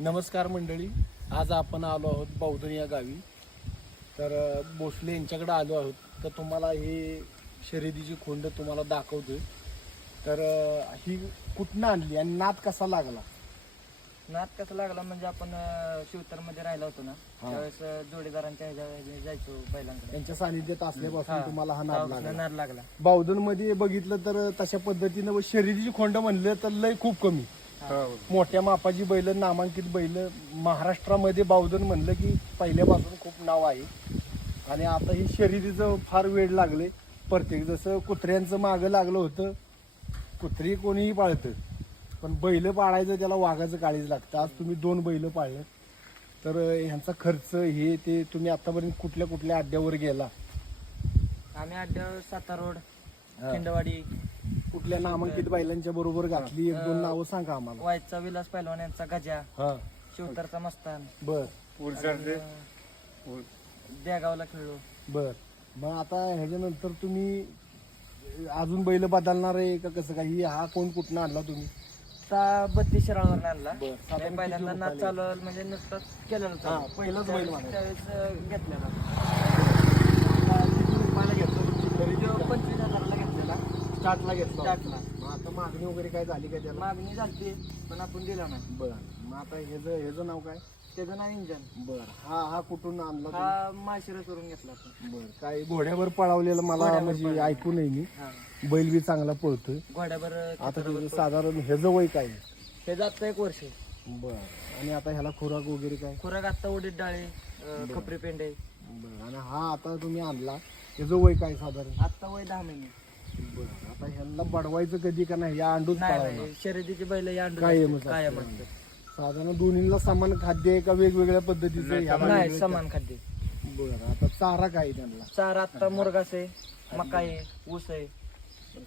नमस्कार. मंडळी. आज आपण आलो आहोत बौद्धन या गावी. तर भोसले यांच्याकडे आलो आहोत. तर तुम्हाला हे शर्यतीची खोंड तुम्हाला दाखवतोय. तर ही कुठनं आणली आणि नाद कसा लागला? नाद कसा लागला म्हणजे आपण शिवतरमध्ये राहिला होतो ना त्यावेळेस जोडीदारांच्या ह्याच्या जायचो बैलांकडे. यांच्या सानिध्यात असल्यापासून. तुम्हाला हा नाद लागला. नाद लागला. बौद्धनमध्ये बघितलं तर तशा पद्धतीनं शर्यतीची खोंड म्हणलं तर लय खूप कमी. मोठ्या मापाची बैल नामांकित बैल. महाराष्ट्रामध्ये बावधन म्हणलं की पहिल्यापासून खूप नाव आहे. आणि आता हे शर्यतीचं फार वेळ लागले प्रत्येक जसं कुत्र्यांचं मागं लागलं होतं कुत्री कोणीही पाळतं. पण बैल पाळायचं त्याला वाघाचं काळीच लागतं. आज तुम्ही दोन बैल पाळलं. तर ह्यांचा खर्च हे ते तुम्ही आतापर्यंत कुठल्या कुठल्या अड्ड्यावर गेला? आम्ही अड्ड्यावर सातारोड खिंडवाडी. कुठल्या नामांकित बैलांच्या बरोबर घातली एक दोन नावं सांगा आम्हाला. वायचा विलास पैलवान यांचा गजा. हा. शिवतरचा मस्तान. बर. देगावला खेळलो. बर. मग आता ह्याच्यानंतर तुम्ही अजून बैल बदलणार आहे का कसं काही हा कोण कुठनं आणला तुम्ही? आता बत्तीस शिराळवर आणला. पहिल्यांदा रुपयाला? चालवलं म्हणजे नुसतंच केलेलं चालू. पहिलाच बैल त्यावेळेस घेतलेला आता किती रुपयाला घेतलं तुमची खरेदी तो पंचवीस हजाराला घेतलेला स्टार्टला घेतला स्टार्टला. मग आता मागणी वगैरे काय झाली का त्याला? मागणी झाली पण आपण दिला नाही. बर. मग आता ह्याचं ह्याचं नाव काय? त्याचं नाव इंजन. बर. हा हा कुठून आणला तुम्ही? हा माशिरस वरून घेतला आपण बर. काय घोड्यावर पळवलेलं मला म्हणजे. ऐकू नये मी हा. बैल बी चांगला पळतोय. घोड्यावर आता त्याचं साधारण ह्याचं वय काय? आहे? हे जातं एक वर्ष. बर. आणि आता ह्याला खुराक वगैरे काय? खुराक आत्ता उडीद डाळे अं, खपरी पेंडे बर. आणि हा आता तुम्ही आणला. त्याचं वय काय साधारण? आत्ता वय दहा महिने. बर आता ह्यांना बडवायचं कधी का नाही या अंडूच नाही पाळायला नाही शर्यतीची बैल या अंडू कायम असतात, कायम असतात साधारण दोन्हीला समान खाद्य आहे का वेगवेगळ्या पद्धतीचं आहे? ह्याला नाही वेगळं समान खाद्य का? बरं आता चारा काय आहे त्यांना चार आत्ता मुरगास आहे मका आहे ऊस आहे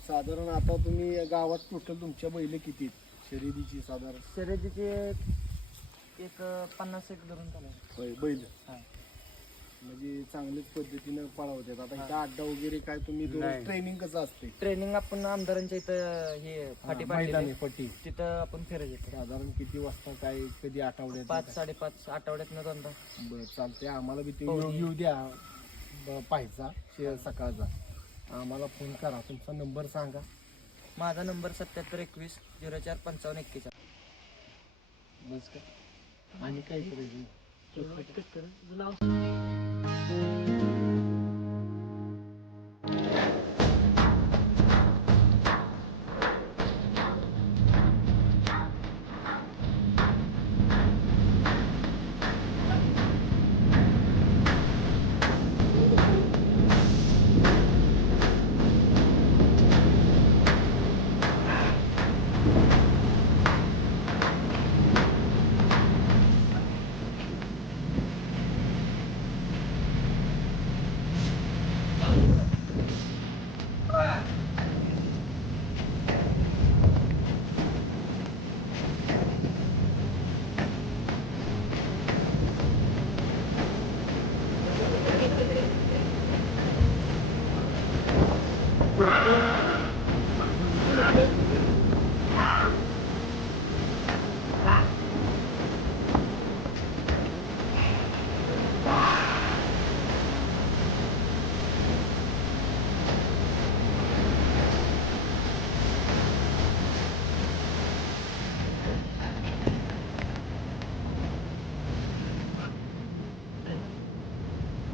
साधारण आता तुम्ही गावात टोटल तुमच्या बैल किती आहेत? शर्यतीची साधारण शर्यतीचे एक पन्नास एक धरून चालू होय, बैल हा. म्हणजे चांगल्याच पद्धतीनं पळवतात. आता इथं अड्डा वगैरे काय तुम्ही ट्रेनिंग कसं असते? ट्रेनिंग आपण आमदारांच्या इथं हे फाटी मैदानी पाडलेली पट्टी तिथं आपण फिरत येतो साधारण किती वाजता काय कधी आठवड्यात? पाच साडेपाच आठवड्यातनं दोनदा. बरं चालते आम्हाला बी ते हो. येऊ द्या. ब- पाहायचा. शे- सकाळचा. आम्हाला फोन करा. तुमचा नंबर सांगा. माझा नंबर सत्याहत्तर एकवीस झिरो चार पंचावन्न एक्केचाळीस. बस का आणि काय करायचं? Música